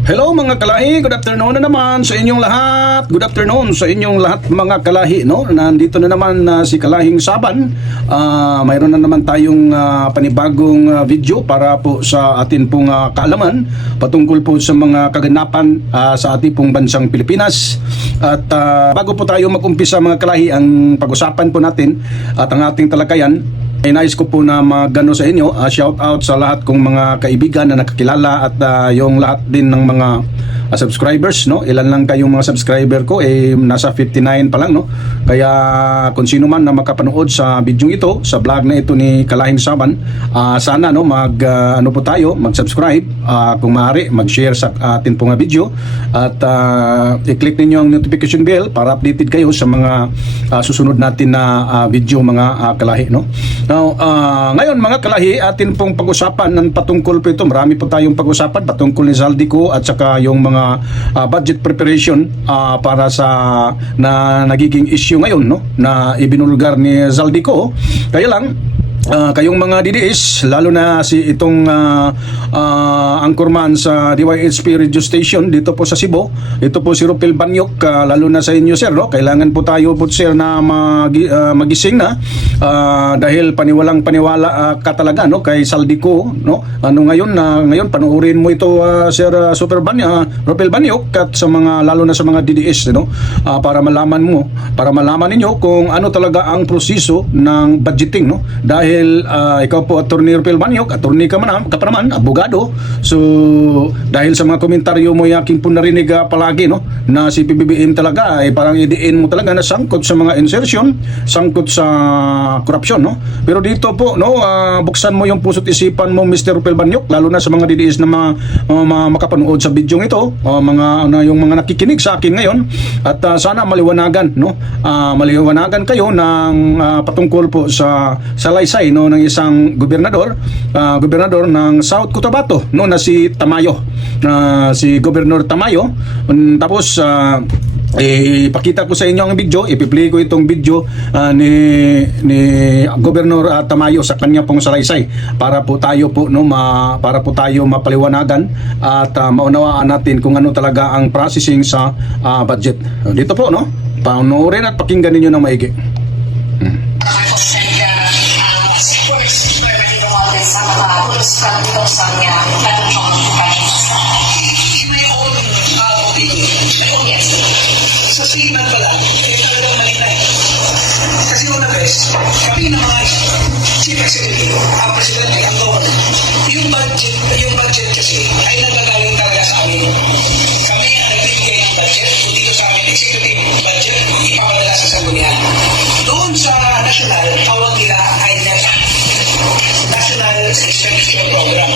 Hello mga kalahi, good afternoon na naman sa inyong lahat. Good afternoon sa inyong lahat mga kalahi, no? Nandito na naman si Kalahing Saban. Mayroon na naman tayong panibagong video para po sa atin pong kaalaman patungkol po sa mga kaganapan sa ating pong bansang Pilipinas. At bago po tayo mag-umpisa mga kalahi, ang pag-usapan po natin at ang ating talakayan, ay nais ko po na magano sa inyo, shout out sa lahat kong mga kaibigan na nakakilala at yung lahat din ng mga subscribers, no? Ilan lang kayong mga subscriber ko, nasa 59 pa lang, no? Kaya kung sino man na makapanood sa video ito, sa vlog na ito ni Kalahing Saban, sana no ano po tayo, mag-subscribe, kung maaari mag-share sa atin pong video at i-click ninyo ang notification bell para updated kayo sa mga susunod natin na video mga kalahi, no? Now, ngayon mga kalahi, atin pong pag-usapan ng patungkol po ito. Marami po tayong pag-usapan patungkol ni Zaldico at saka yung mga budget preparation para sa na nagiging issue ngayon, no, na ibinulgar ni Zaldico. Kaya lang kayong mga DDS, lalo na si itong anchorman sa DYHP radio station dito po sa Cebu, ito po si Ropel Banyok, lalo na sa inyo sir, no? Kailangan po tayo po sir na magising na dahil paniwala ka talaga, no, kay Zaldico, no? Ngayon panuorin mo ito sir Ropel Banyok at sa mga, lalo na sa mga DDS, no? Para malaman ninyo kung ano talaga ang proseso ng budgeting, no? Dahil ikaw po Attorney Ropel Banyok, attorney ka pa naman, abogado. So dahil sa mga komentaryo mo yaking po narinig palagi, no, na si PBBM talaga ay parang idiin mo talaga na sangkot sa mga insertion, sangkot sa korupsyon, no. Pero dito po, no, buksan mo yung puso't isipan mo Mr. Ropel Banyok, lalo na sa mga DDS na makapanood sa video ito, yung mga nakikinig sa akin ngayon, at sana maliwanagan, no, maliwanagan kayo ng patungkol po sa salaysay, no, ng isang gobernador ng South Cotabato, no, na si Tamayo, si Governor Tamayo. Tapos ipakita ko sa inyo ang video, ipi-play ko itong video ni Governor Tamayo sa kanya pong salaysay para po tayo po, no, para po tayo mapaliwanagan at maunawaan natin kung ano talaga ang processing sa budget. Dito po, no, panoorin at pakinggan ninyo ng maigi. Sa signal pa lang, talagang mali na eh. Kasi una bes, kami na mga chief executive, ang presidente, ang government, yung budget kasi ay nagagaling talaga sa amin. Kami ang nagbibigay ng budget, kung dito sa amin, executive budget, ipapadala sa sanggunian. Doon sa national, tawag nila ay National Expenditure Program.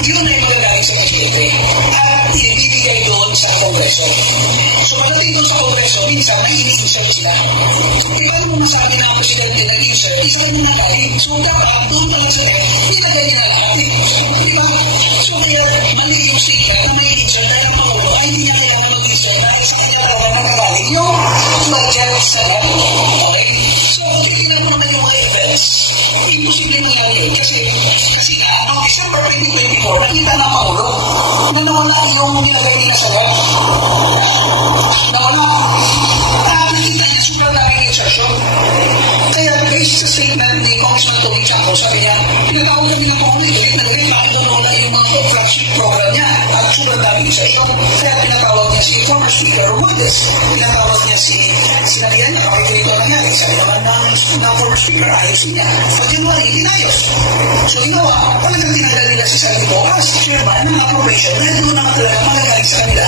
Yun ay magagaling sa executive at ibibigay doon sa Kongreso. So pagdating doon sa Kongreso, minsan may ini-insert sila. Iba mo nasabi na ang presidente nag-insert, isa kayo nagaling. So dapat doon pa lang sa nilagay niya na lahat eh. Diba? So kaya mali yung statement na may insert dahil ang Pangulo ay hindi niya kailangan mag-insert dahil sa kanya talaga nagagaling yung budget sa lahat. Okay? So titignan mo naman yung mga events. Imposible nangyari yun kasi nga, noong December 2024, nakita na Pangulo na nawala yung nilagay nila sa lahat. Nakikita niya, sobrang daming insertion. Kaya based sa statement ni Congressman Tony Chanco, sabi niya, pinatawag kami ng Pangulo, galit na galit, bakit wala yung mga flagship program niya at sobrang daming insertion. Kaya pinatawag niya si former Speaker Romualdez, pinatawag niya si Narian, bakit ganito nangyari? Sabi naman ng former Speaker, ayusin niya. Pag January, inayos. So ginawa, talagang tinanggal nila si Zaldico as chairman ng appropriation dahil doon naman talaga magagaling sa kanila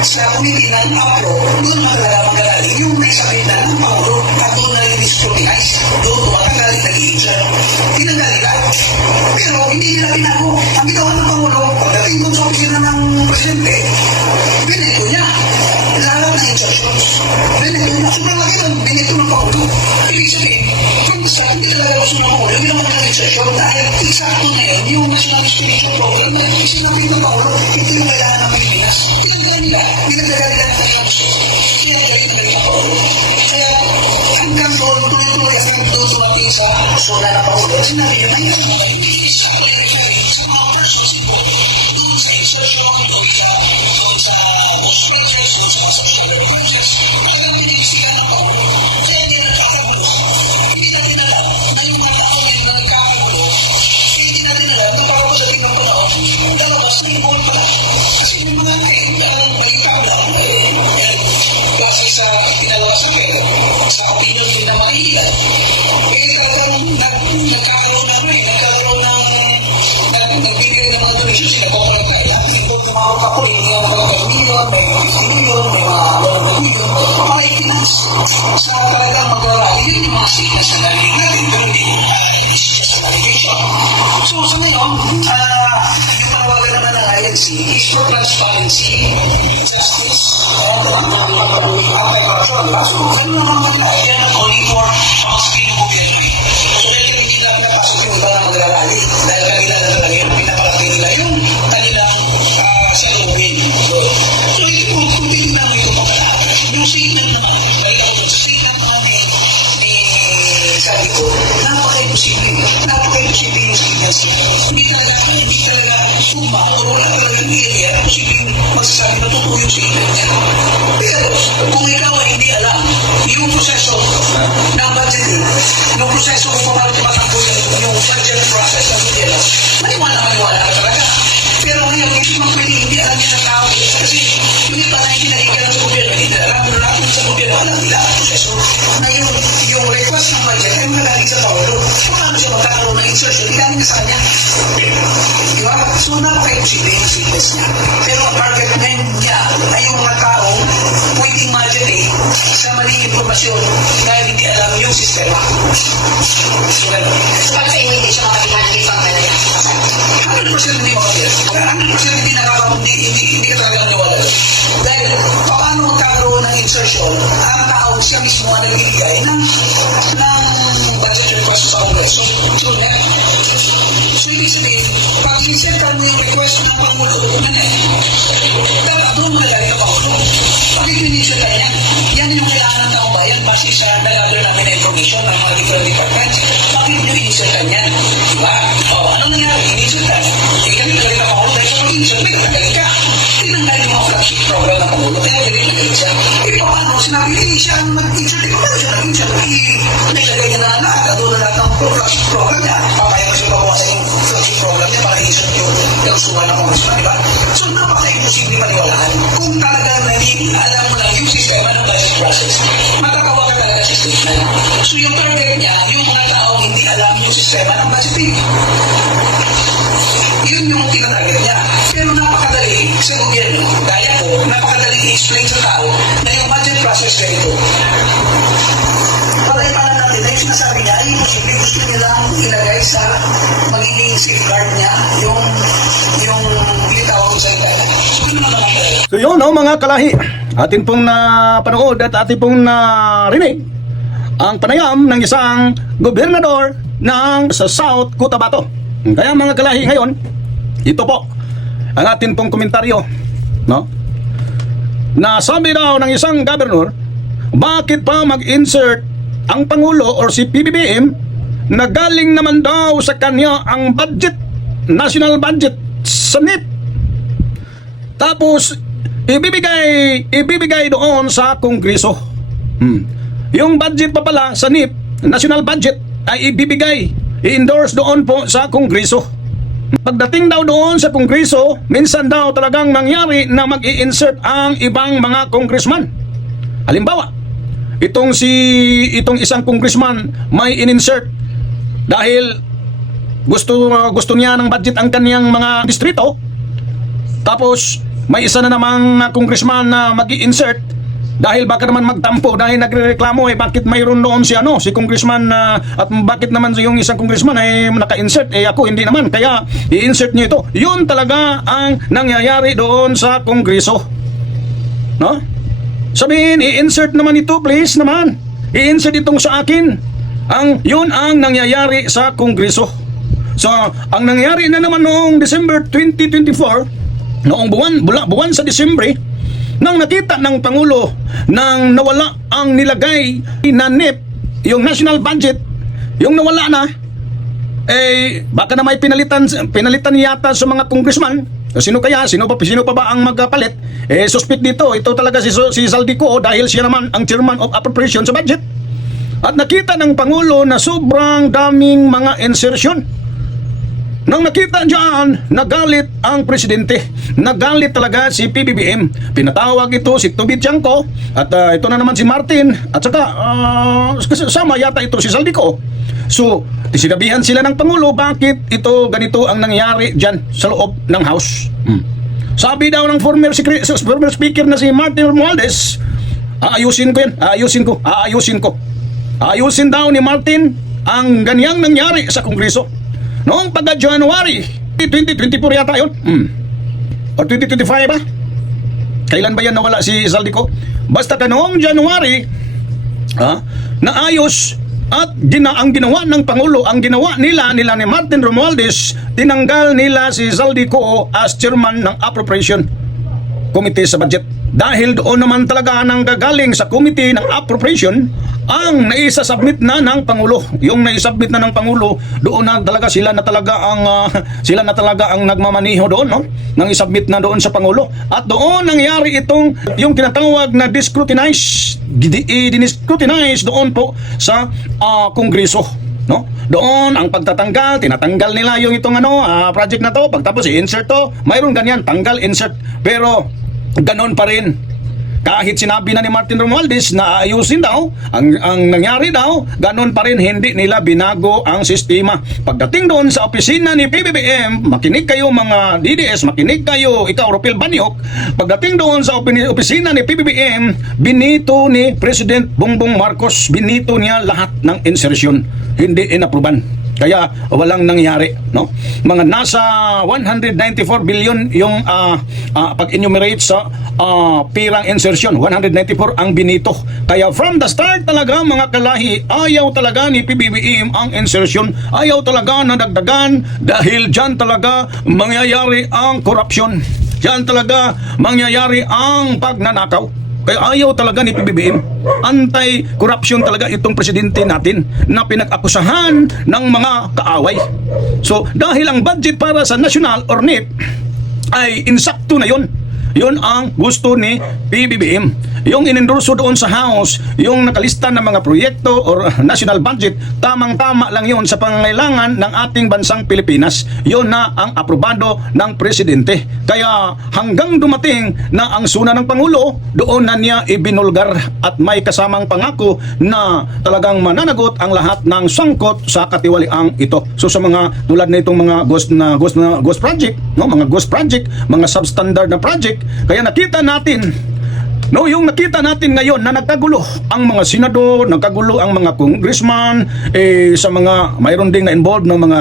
sa committee ng APRO, doon naman talaga magagaling yung naisabit na ng Pangulo at doon na rin scrutinize. Doon tumatanggaling nag-i-insert. Tinanggal nila. Pero hindi nila binago. Ang ginawa ng Pangulo, pagdating doon sa opisina ng Presidente, binito niya lahat ng insertions. Binito niya. Sobrang laki ng binito ng Pangulo. Ibig sabihin, kung sa hindi talaga gusto ng Pangulo, yung naman ng insertion dahil eksakto na yun, yung National Expenditure Program na sinapit ng Pangulo, ito yung kailangan ng Pilipinas. Tinanggalan nila, pinagdagalan nila ng kanilang gusto. Kaya galing na galing ang Pangulo. Kaya hanggang doon, tuloy-tuloy hanggang doon dumating sa suna ng Pangulo, sinabi yun, ay hindi sa mga persons doon sa insertion ako, may mga million, may 50 million, may mga 100 million, mga i-finance sa talagang mag-rally. Yun yung mga statements na narinig natin, pero hindi just an allegation. So sa ngayon, yung panawagan naman ng INC is for transparency, justice, and anti-corruption. So ganun naman kanila, yan ang calling for ang sabihin ng gobyerno eh. So dahil hindi lang napasok yung iba na mag-rally, dahil kanila na talaga yun, pinapalaki nila yung kanilang salubin. So hindi po, kung titignan mo yung pagkalaan, yung statement naman, balik ako doon, sa statement naman ni sabi ko, napaka-imposible yung statement siya. Hindi talaga suma o wala talaga yung area na posibleng magsasabi na totoo yung statement niya. Pero kung ikaw ay hindi alam yung proseso ng budgeting, yung proseso kung paano tumatakbo yung budget process ng gobyerno, maniwala ka talaga. Pero ngayon, hindi mo pwede hindi alam niya ng tao kasi yung iba na hindi nakikialam sa gobyerno, hindi na alam, pero lahat sa gobyerno, alam nila ang proseso na yung request ng budget ay magaling sa Pangulo. Paano siya magkakaroon ng insertion? Ilalim sa kanya. Di ba? So, napaka-imposible yung statements niya. Pero ang target niya ay yung mga taong pwedeng ma-generate sa maling impormasyon dahil hindi alam yung sistema. So, gano'n. So, para sa inyo, hindi siya makatihan ng isang pera niya? 100% hindi makapira. 100% hindi ka talaga naniwala. Dahil paano magkakaroon ng insertion ang tao siya mismo ang nagbibigay ng budget request sa Kongreso. So, ibig sabihin, pag in-central mo yung request ng Pangulo, talaga doon magaling ang Pangulo. Pag in-initial ka yan yung kailangan ng taong bayan base sa nag-gather namin na information ng mga different departments. Bakit nyo in-initial ka yan? Diba? Ano nangyari? In-initial ka. Kami magaling ang Pangulo dahil sa pag-initial, may nagaling ka. Tinanggal yung mga flagship program ng Pangulo, kaya galing siya. Paano? Sinabi, siya ang mag-initial. Paano siya nag-initial? Nailagay niya na lahat. Doon na lahat ng flagship program niya. Papaya mo siya bawasan yung flagship program niya para i-initial yung kalusugan ng Congressman, diba? So, napaka-imposible maniwalaan. Kung talaga na hindi alam mo lang yung sistema ng budget process, magkakawa ka talaga sa statement. So, yung target niya, yung mga taong hindi alam yung sistema ng budgeting. Yun yung tinatarget niya. Pero napakadali sa gobyerno, gaya ko, napakadali i-explain sa tao na yung budget process ganito. Para ipanan natin na yung sinasabi niya ay posible gusto nilang ilagay sa magiging safeguard niya yung bitawag sa internet. So, yun naman ang talaga. So yun, no, mga kalahi, atin pong napanood at atin pong narinig ang panayam ng isang gobernador sa South Cotabato. Kaya mga kalahi, ngayon, ito po ang atin pong komentaryo, no? Na sabi daw ng isang governor, bakit pa mag-insert ang Pangulo or si PBBM na galing naman daw sa kanya ang budget, national budget sa NIP. Tapos ibibigay doon sa Kongreso. Yung budget pa pala sa NIP, national budget, ay i-endorse doon po sa Kongreso. Pagdating daw doon sa Kongreso, minsan daw talagang nangyari na mag-i-insert ang ibang mga congressman. Halimbawa, itong isang congressman may in-insert dahil gusto niya ng budget ang kaniyang mga distrito. Tapos may isa na namang congressman na mag-i-insert dahil baka naman magtampo dahil nagrereklamo bakit mayroon doon si congressman at bakit naman yung isang congressman ay naka-insert ako hindi naman, kaya i-insert niyo ito. Yun talaga ang nangyayari doon sa Kongreso, no? Sabihin, i-insert naman ito, please naman. I-insert itong sa akin. Yun ang nangyayari sa Kongreso. So, ang nangyari na naman noong December 2024, noong buwan sa Disyembre, nang nakita ng Pangulo nang nawala ang nilagay na NIP, yung national budget, yung nawala na, baka na may pinalitan yata sa mga congressman. Sino pa ba ang magpalit? Suspect dito, ito talaga si Saldico dahil siya naman ang chairman of appropriation sa budget. At nakita ng Pangulo na sobrang daming mga insertion. Nang nakita dyan, nagalit ang presidente. Nagalit talaga si PBBM. Pinatawag ito si Tubit Tiangco at ito na naman si Martin at saka sama yata ito si Saldico. So, sinabihan sila ng Pangulo bakit ito ganito ang nangyari dyan sa loob ng House. Sabi daw ng former speaker na si Martin Romualdez, aayusin ko yan, aayusin ko. Aayusin daw ni Martin ang ganyang nangyari sa Kongreso. Noong pagka-January 2024 yata yun. O 2025 ba? Kailan ba yan nawala si Zaldico? Basta noong January, naayos at ang ginawa ng Pangulo, ang ginawa nila ni Martin Romualdez, tinanggal nila si Zaldico as chairman ng Appropriation Committee sa budget. Dahil doon naman talaga nang gagaling sa Committee ng Appropriation ang naisasubmit na ng Pangulo. Yung naisubmit na ng Pangulo, doon na talaga sila na talaga ang nagmamaniho doon, no? Nang isubmit na doon sa Pangulo. At doon nangyari itong yung tinatawag na discrutinize doon po sa Kongreso, no? Doon ang pagtatanggal, tinatanggal nila yung itong project na to, pagtapos i-insert to, mayroon ganyan, tanggal, insert. Pero ganon pa rin. Kahit sinabi na ni Martin Romualdez na ayusin daw, ang nangyari daw, ganon pa rin, hindi nila binago ang sistema. Pagdating doon sa opisina ni PBBM, makinig kayo mga DDS, makinig kayo, ikaw Ropel Banyok, pagdating doon sa opisina ni PBBM, binito ni President Bongbong Marcos, binito niya lahat ng insertion, hindi inapruban. Kaya walang nangyari, no? Mga nasa 194 billion yung pag-enumerate sa pirang insertion, 194 ang binito. Kaya from the start talaga mga kalahi, ayaw talaga ni PBBM ang insertion, ayaw talaga na dagdagan dahil dyan talaga mangyayari ang corruption. Dyan talaga mangyayari ang pagnanakaw. Kaya ayaw talaga ni PBBM. Anti-corruption talaga itong presidente natin na pinag-akusahan ng mga kaaway. So, dahil ang budget para sa national or NEP ay insakto na yon. Yun ang gusto ni PBBM. Yung inendorso doon sa House, yung nakalista ng mga proyekto or national budget, tamang-tama lang yun sa pangangailangan ng ating bansang Pilipinas. Yun na ang aprobado ng presidente. Kaya hanggang dumating na ang suna ng Pangulo, doon na niya ibinulgar at may kasamang pangako na talagang mananagot ang lahat ng sangkot sa katiwaliang ito. So sa mga tulad na itong mga ghost project, no, mga ghost project, mga substandard na project, kaya nakita natin, no, yung nakita natin ngayon na nagkagulo ang mga senador, nagkagulo ang mga congressman, sa mga mayroon ding na-involved ng mga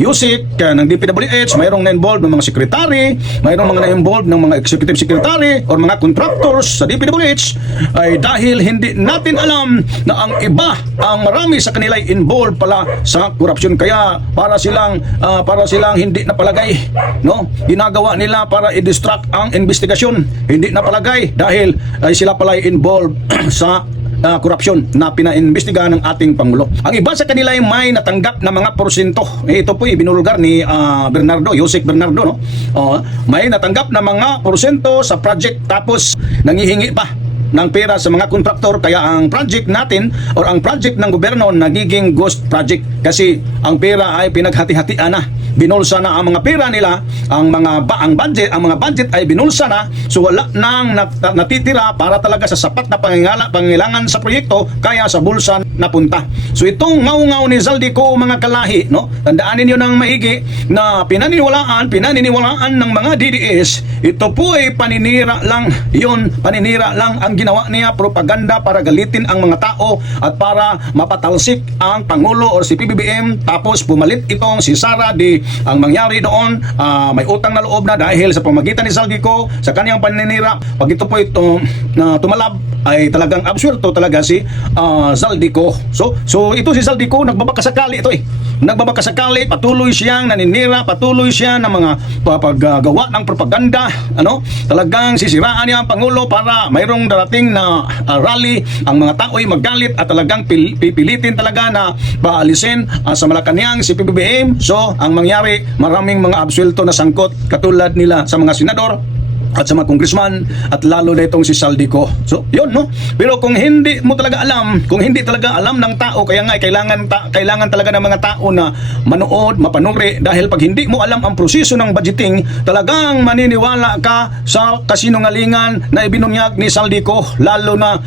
USIC, ng DPWH, mayroong na-involved ng mga secretary, mayroong mga na-involved ng mga executive secretary or mga contractors sa DPWH, ay dahil hindi natin alam na ang iba, ang marami sa kanila ay involved pala sa corruption. Kaya para silang hindi napalagay, no? Ginagawa nila para i-distract ang investigasyon, hindi napalagay dahil ay sila pala involved sa korupsyon na pinaimbestigahan ng ating Pangulo. Ang iba sa kanila ay may natanggap na mga porsyento. Ito po ibinulgar ni Yusek Bernardo, no? May natanggap na mga porsyento sa project tapos nangihingi pa ng pera sa mga kontraktor. Kaya ang project natin or ang project ng gobyerno nagiging ghost project kasi ang pera ay pinaghati-hatian na. Binulsa na ang mga pera nila, ang mga budget ay binulsa na, so wala nang natitira para talaga sa sapat na pangangailangan sa proyekto, kaya sa bulsa napunta. So itong ngaw-ngaw ni Zaldico mga kalahi, no? Tandaan niyo ng maigi na pinaniniwalaan ng mga DDS, ito po ay paninira lang ang ginawa niya, propaganda para galitin ang mga tao at para mapatalsik ang Pangulo or si PBBM, tapos pumalit itong si Sara ang mangyari doon, may utang na loob na dahil sa pamagitan ni Zaldico sa kanyang paninira. Pag ito po tumalab ay talagang absurdo talaga si Zaldico. So ito si Zaldico nagbabakasakali ito nagbabakasakali, patuloy siyang naninira, patuloy siya ng mga paggawa ng propaganda, talagang sisiraan niya ang Pangulo para mayroong darating na rally, ang mga tao ay magalit at talagang pipilitin talaga na paalisin sa Malacanang si PBBM. So ang mangyari, maraming mga absuelto na sangkot katulad nila sa mga senador, at sa mga congressman at lalo na itong si Saldico. So, yun, no? Pero kung hindi mo talaga alam, kung hindi talaga alam ng tao, kaya nga kailangan talaga ng mga tao na manood, mapanuri, dahil pag hindi mo alam ang proseso ng budgeting, talagang maniniwala ka sa kasinungalingan na ibinunyag ni Saldico, lalo na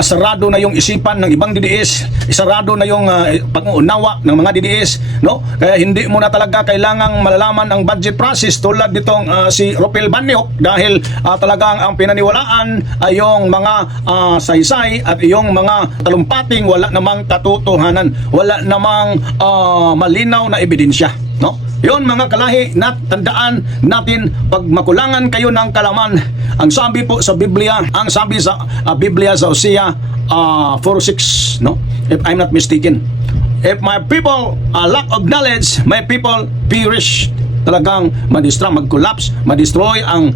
sarado na yung isipan ng ibang DDS, sarado na yung pag-uunawa ng mga DDS, no? Kaya hindi mo na talaga kailangang malalaman ang budget process tulad nitong si Ropel Banyok, dahil talagang ang pinaniwalaan ay yung mga saysay at yung mga talumpating wala namang katotohanan, wala namang malinaw na ebidensya, no? Yon mga kalahi, tandaan natin, pag makulangan kayo ng kalaman, ang sabi po sa Biblia, ang sabi sa Biblia sa Hosea 4:6, no? If I'm not mistaken, if my people lack of knowledge, my people perish. Talagang mag-collapse, ma-destroy ang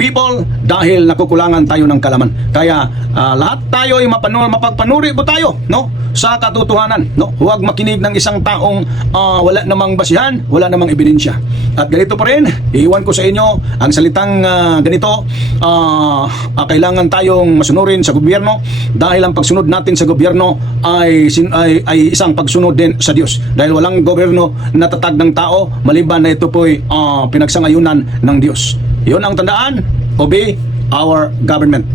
people dahil nakukulangan tayo ng kalaman. Kaya lahat tayo ay mapagpanuri po tayo, no, sa katotohanan, no. Huwag makinig ng isang taong wala namang basihan, wala namang ebidensya. At ganito pa rin, iiwan ko sa inyo ang salitang ganito, kailangan tayong masunurin sa gobyerno, dahil ang pagsunod natin sa gobyerno ay isang pagsunod din sa Diyos. Dahil walang gobyerno na tatag ng tao maliban na ito po'y pinagsangayunan ng Diyos. Yun ang tandaan, obey our government.